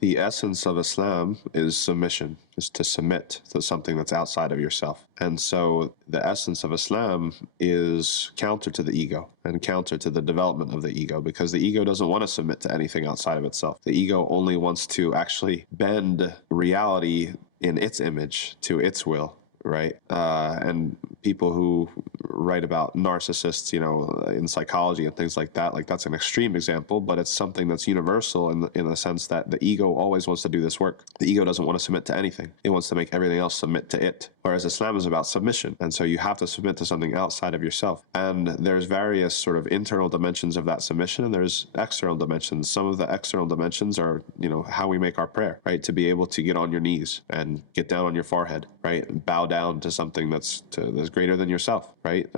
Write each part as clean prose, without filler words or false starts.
The essence of Islam is submission, is to submit to something that's outside of yourself. And so the essence of Islam is counter to the ego and counter to the development of the ego, because the ego doesn't want to submit to anything outside of itself. The ego only wants to actually bend reality in its image to its will, right? And people who write about narcissists, in psychology and things like that, like that's an extreme example, but it's something that's universal in the sense that the ego always wants to do this work. The ego doesn't want to submit to anything. It wants to make everything else submit to it. Whereas Islam is about submission. And so you have to submit to something outside of yourself. And there's various sort of internal dimensions of that submission, and there's external dimensions. Some of the external dimensions are, how we make our prayer, right? To be able to get on your knees and get down on your forehead, right? And bow down to something that's greater than yourself, right?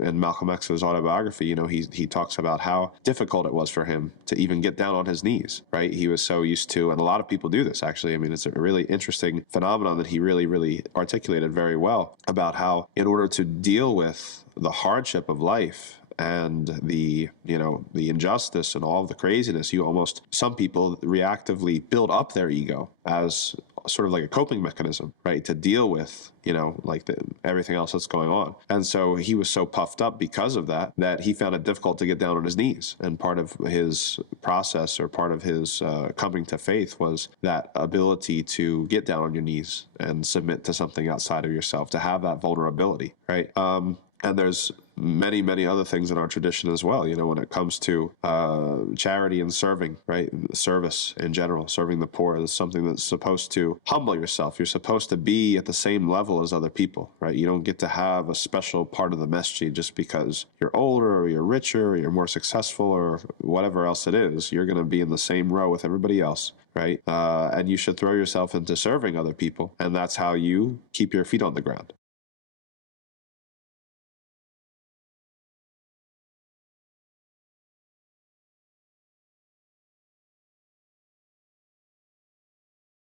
In Malcolm X's autobiography, he talks about how difficult it was for him to even get down on his knees, right? He was so used to, and a lot of people do this actually. I mean, it's a really interesting phenomenon that he really, really articulated very well about how in order to deal with the hardship of life and the injustice and all of the craziness, some people reactively build up their ego as sort of like a coping mechanism, right? To deal with, everything else that's going on. And so he was so puffed up because of that he found it difficult to get down on his knees. And part of his process, or part of his coming to faith, was that ability to get down on your knees and submit to something outside of yourself, to have that vulnerability, right? And there's many, many other things in our tradition as well, when it comes to charity and serving, right? Service in general, serving the poor is something that's supposed to humble yourself. You're supposed to be at the same level as other people, right? You don't get to have a special part of the masjid just because you're older or you're richer or you're more successful or whatever else it is. You're going to be in the same row with everybody else, right? And you should throw yourself into serving other people. And that's how you keep your feet on the ground.